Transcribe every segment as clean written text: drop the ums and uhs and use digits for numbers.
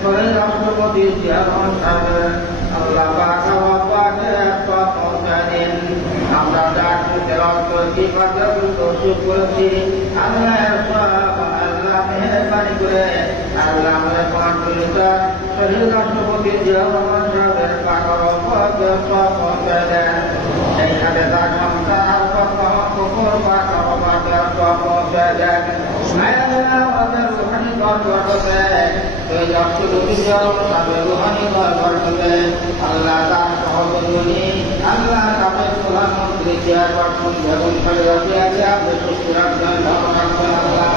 শহীদ রাষ্ট্রপতি জিয়া রহমান সাহেবের আল্লাহ পাক ওয়াফাতের সওয়াব পৌঁছায় দিন। আমরা যা তেলাওয়াত করেছি ফাতিহাতুল তৌসিফ করেছি আল্লাহ এর সওয়াব আল্লাহ মেহেরবানি করে আল্লাহ আমাদের কণ্ঠলিতা শহীদ রাষ্ট্রপতি জিয়া রহমান সাহেবের পাক ওয়াফাতের সওয়াব পৌঁছায় দেন। এই হাতে তার সন্তান কুকুর পাক ওয়াফাতের সওয়াব পৌঁছায় দেন। আমাদের রুহানি বরকতে এই রাষ্ট্রপতি জিয়া রহমান সাহেবের রুহানি বরকতে আল্লাহ তার সহযোগী আল্লাহ তাদের প্রধানমন্ত্রী চেয়ারপারসন বেগম খালেদা জিয়াকে আপনি সুস্থ রাখবেন, ভালো রাখবেন আল্লাহ।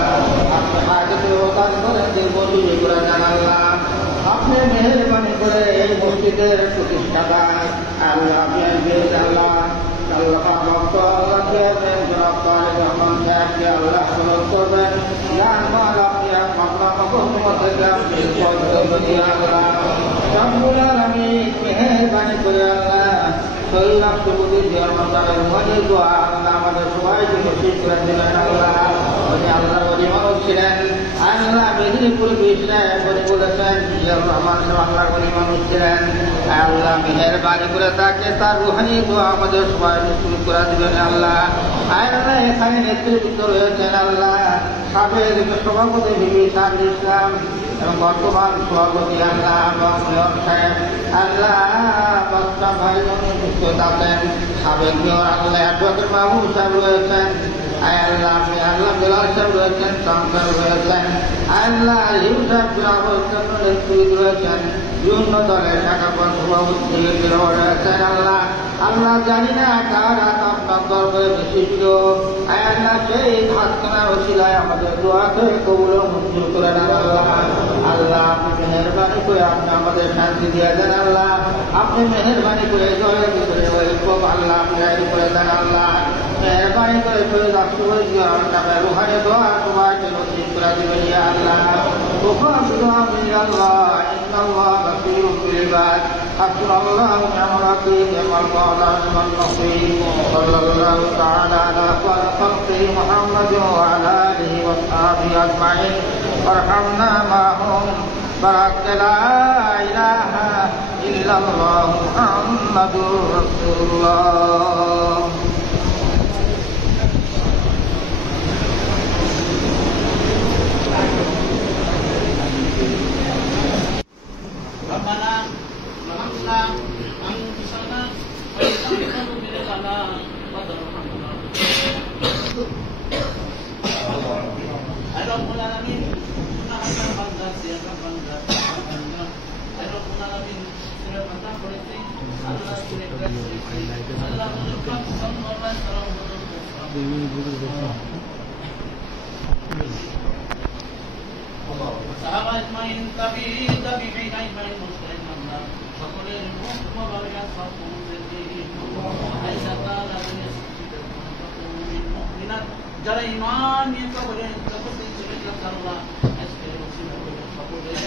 আপনি হাজতে ওকাজ করে দীর্ঘজীবী করে দেন আল্লাহ। আপনি মেহেরবানি করে এই মসজিদের প্রতিষ্ঠাতা আল্লাহ আপনি আল্লাহ আল্লাহ ভক্ত আল্লাহ চেয়ারম্যান জনাব তারেক রহমান সাহেবকে আল্লাহ সফল করবেন। জান মাল আপনি মামলা মকদ্দমা থেকে আপনি সহযোগী আল্লাহ রব্বুল আলামিন মেহেরবানি করে আল্লাহ শহীদ রাষ্ট্রপতি জিয়া রহমান সাহেবের মনে দোয়া আল্লাহ আমাদের সবাইকে নসিব করে দিবেন আল্লাহ। উনি আল্লাহর ওলি মানুষ ছিলেন, আল্লাহ মেদিনীপুর বিষয়ে বলে বলেছেন জিয়া রহমান সাহেব আল্লাহর ওলি মানুষ ছিলেন। আল্লাহ মেহেরবানি করে তাকে তার রুহানি দোয়া আমাদের সবাই নসিব করে দিবেন আল্লাহ। আল্লাহ এখানে নেতৃত্ব রয়েছেন আল্লাহ সাবেক সভাপতি বিবি সাবির ইসলাম এবং বর্তমান সভাপতি আল্লাহ মেয়র সাহেব আল্লাহ বাচ্চা ভাই সুস্থ থাকেন। সাবেক মেয়র আল্লাহ অ্যাডভোকেট মাহবুব সাহেব রয়েছেন, আল্লাহ আপনি আল্লাহ বেলাল সাহেব রয়েছেন, চামচার রয়েছেন, আল্লাহ ইউ সাহেব নেতৃত্ব রয়েছেন, বিভিন্ন দলের শাখা সভাপতি রয়েছেন আল্লাহ। আল্লাহ জানি না কার হাত আপনার দরবারে বেশি ছিল, আল্লাহ সেই হাত কেনার ওসিলায় আমাদের দোয়াকে কবুল মঞ্জুর করে দেন আল্লাহ। আল্লাহ আপনি মেহেরবানি করে আপনি আমাদের শান্তি দিয়ে দেন আল্লাহ। আপনি মেহেরবানি করে জয়ের ভিতরে ঐক্য আল্লাহ আপনি জারি করে দেন আল্লাহ। মেহেরবানি করে শহীদ রাষ্ট্রপতি জিয়া রহমান সাহেবের রুহানি দোয়া সবাইকে নসিব করে দিবেন ইয়া আল্লাহ। إن الله بصير بالعباد حسبنا الله ونعم الوكيل نعم المولى ونعم النصير صلى الله تعالى على خلقه محمد وعلى آله وصحبه أجمعين وارحمنا معهم بركة لا إله إلا الله محمد رسول الله. ربنا ظلمنا أنفسنا وإن لم تغفر لنا وترحمنا رب العالمين نحن بندا سيادة بندا رب العالمين سيادة بندا করেছে আল্লাহ করে করেছে আল্লাহ মুবারক সাল্লাল্লাহু আলাইহি ওয়াসাল্লাম সাহাবা ইজমাইন তাবিঈন ইজমাইন মুসলিম আল্লাহ সকলের মুখ মোবারক সব পৌঁছেছে আল্লাহ তাআলা মুমিনাত যারা ঈমান নিয়ে কবরে জগতে চলে গেছে আল্লাহ আজকে ওসিলা করে সকলের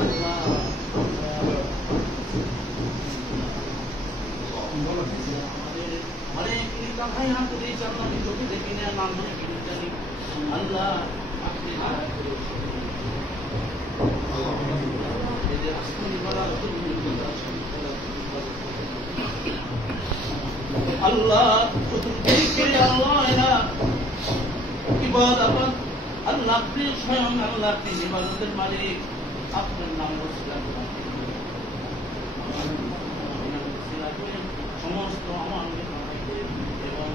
আল্লাহ অনেক নিকা ভাই হাত দিয়ে জান্নাতি চোখে দেখি না নাম ধরে জানি আল্লাহ আপনি আল্লাহ চতুর্দিকে আল্লাহ এরা ইবাদত আল্লাহ আপনি স্বয়ং আল্লাহ আপনি ইবাদতের মালিক আপনার নাম রসুলাম সমস্ত আমার এবং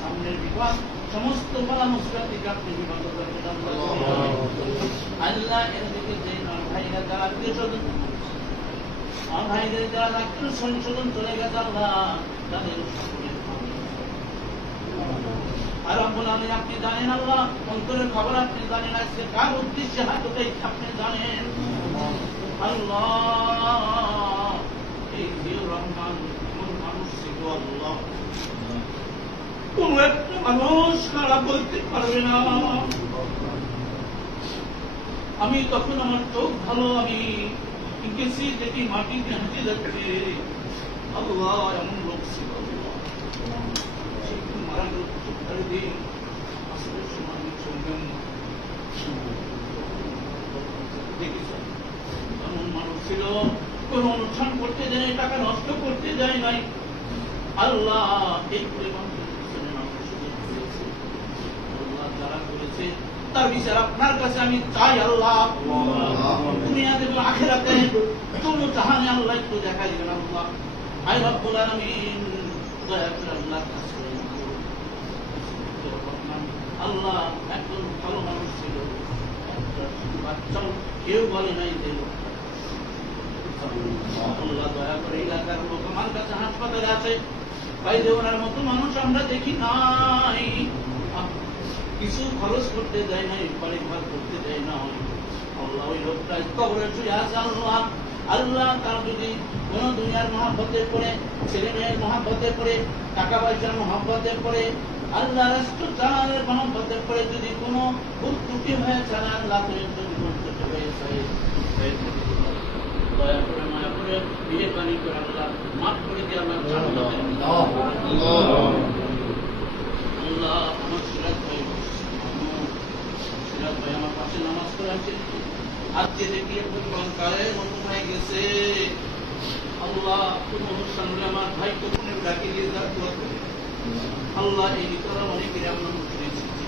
সামনের বিপদ সমস্ত বালা মুসিবত থেকে আপনি বিপদ আল্লাহ এর দিকে যে ভাইরা যারা আত্মীয় স্বজন আমার ভাইদের যারা আত্মীয় সংশোধন চলে গেছে আল্লাহ তাদের আর আপনি জানেন আল্লাহ অন্তরের খবর আপনি জানেন আজকে কার উদ্দেশ্যে হাত উঠেছে আপনি জানেন আল্লাহ এই জিয়াউর রহমান কোন মানুষ ছিল আল্লাহ কোন একটা মানুষ খারাপ বলতে পারবে না। আমি তখন আমার চোখ ভালো আমি গেছি দেখি মাটিতে হাঁটে যাচ্ছে আল্লাহ এমন লোক ছিল দিন আসলে সময় চলবেন দেখেছ এমন মানুষ ছিল কোন অনুষ্ঠান করতে যায় টাকা নষ্ট করতে যায় নাই আল্লাহ এই পরিমাণ যারা করেছে তার বিচার আপনার কাছে আমি চাই আল্লাহ দুনিয়াতে এবং আখিরাতে কোন জাহানে আল্লাহ একটু দেখাই দিবেন আল্লাহ আই রব্বুল আলামিন দয়া করে আল্লাহ কাছে আল্লাহ একজন ভালো মানুষ ছিল বাচ্চাও কেউ বলে নাই দেব আল্লাহ দয়া করে এলাকার লোক আমার কাছে হাসপাতালে আছে বাইরে ওনার মতো মানুষ আমরা দেখি নাই কিছু খরচ করতে দেয় নাই বাড়ি ঘর করতে দেয় না আল্লাহ ওই লোকটা কবরে শুয়ে আছে আল্লাহ আল্লাহ তার যদি কোন দুনিয়ার মহাব্বতে পড়ে ছেলে মেয়ের মহাব্বতে পড়ে টাকা পয়সার মহাব্বতে পড়ে আল্লাহ রাষ্ট্রচারের মহাব্বতে পড়ে যদি কোনো ভুল ত্রুটি হয়ে ছাড়া আল্লাহ যদি বঞ্চিত হয়েছে দয়া করে মায়া করে বিয়ে বাণী করে আল্লাহ মাফ করে দিয়ে আল্লাহ আল্লাহ আমার সিরাজ ভাই সিরাজ ভাই আমার পাশে নামাজ পড়ে আছে আজকে দেখি কালের মতো হয়ে গেছে আল্লাহ কোন অনুষ্ঠানে আমার ভাই কখনো ডাকে দিয়ে আল্লাহ এই ভিতরে অনেকের আমরা মুখে এসেছি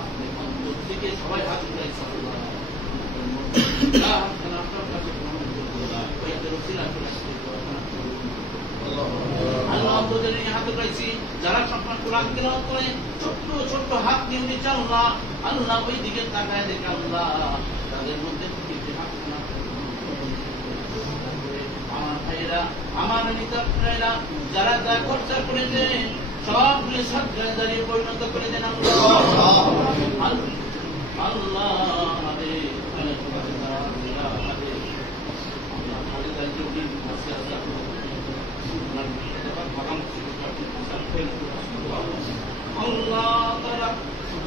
আপনি অন্তর থেকে সবাই হাত উঠাইছে আপনার কাছে আল্লাহ হাত উঠাইছি যারা সম্মান কোরআন তেলাওয়াত করে ছোট্ট ছোট্ট হাত নিয়ে উঠেছে আল্লাহ আল্লাহ ওই দিকে তাকায় দেখে আল্লাহ তাদের মধ্যে আমার ভাইয়েরা আমার মিত্ররা যারা যা খরচা করেছে সবগুলি সজ্জায় দাঁড়িয়ে পরিণত করে দেন আল্লাহ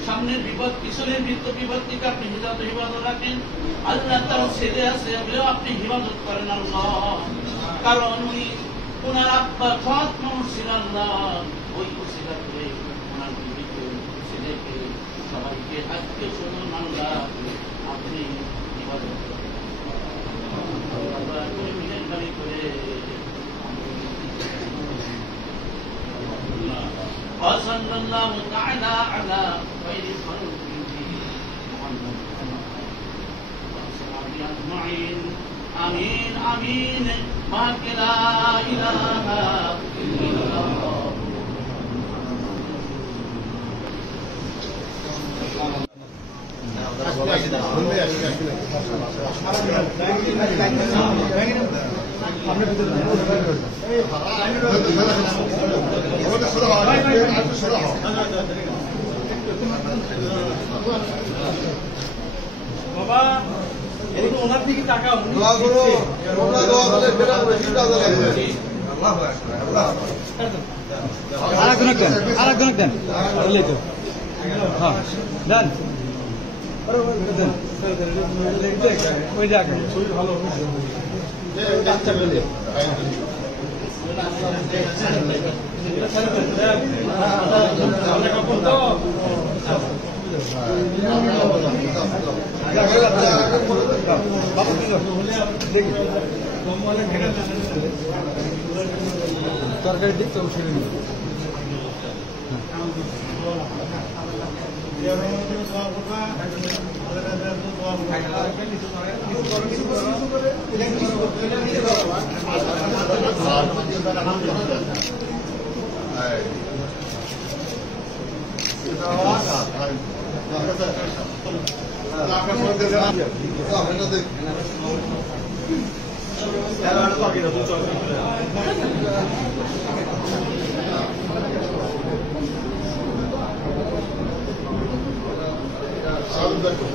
সামনের বিপদ পিছনের বিপদ থেকে আপনি হিফাজত রাখেন আল্লাহ তার ছেলে আছে আপনি হিফাজত করেন আল্লাহ কারণ উনি ওনার আব্বা সৎ মানুষ ছিল আল্লাহ ওই উসিলা করে ওনার বিবিকে ছেলেকে সবাইকে আত্মীয় স্বজন আল্লাহ আপনি হিফাজত করেন মেহেরবানি করে وصلى الله تعالى على خير خلقه محمد وصحبه اجمعين امين امين ما لا اله الا الله বাবা ওনার দিকে তাকাও আরেকজন দেন তো হ্যাঁ দেন ওই জায়গায় ভালো বাচ্চা পেলে তরকারি দিক তো Aldım.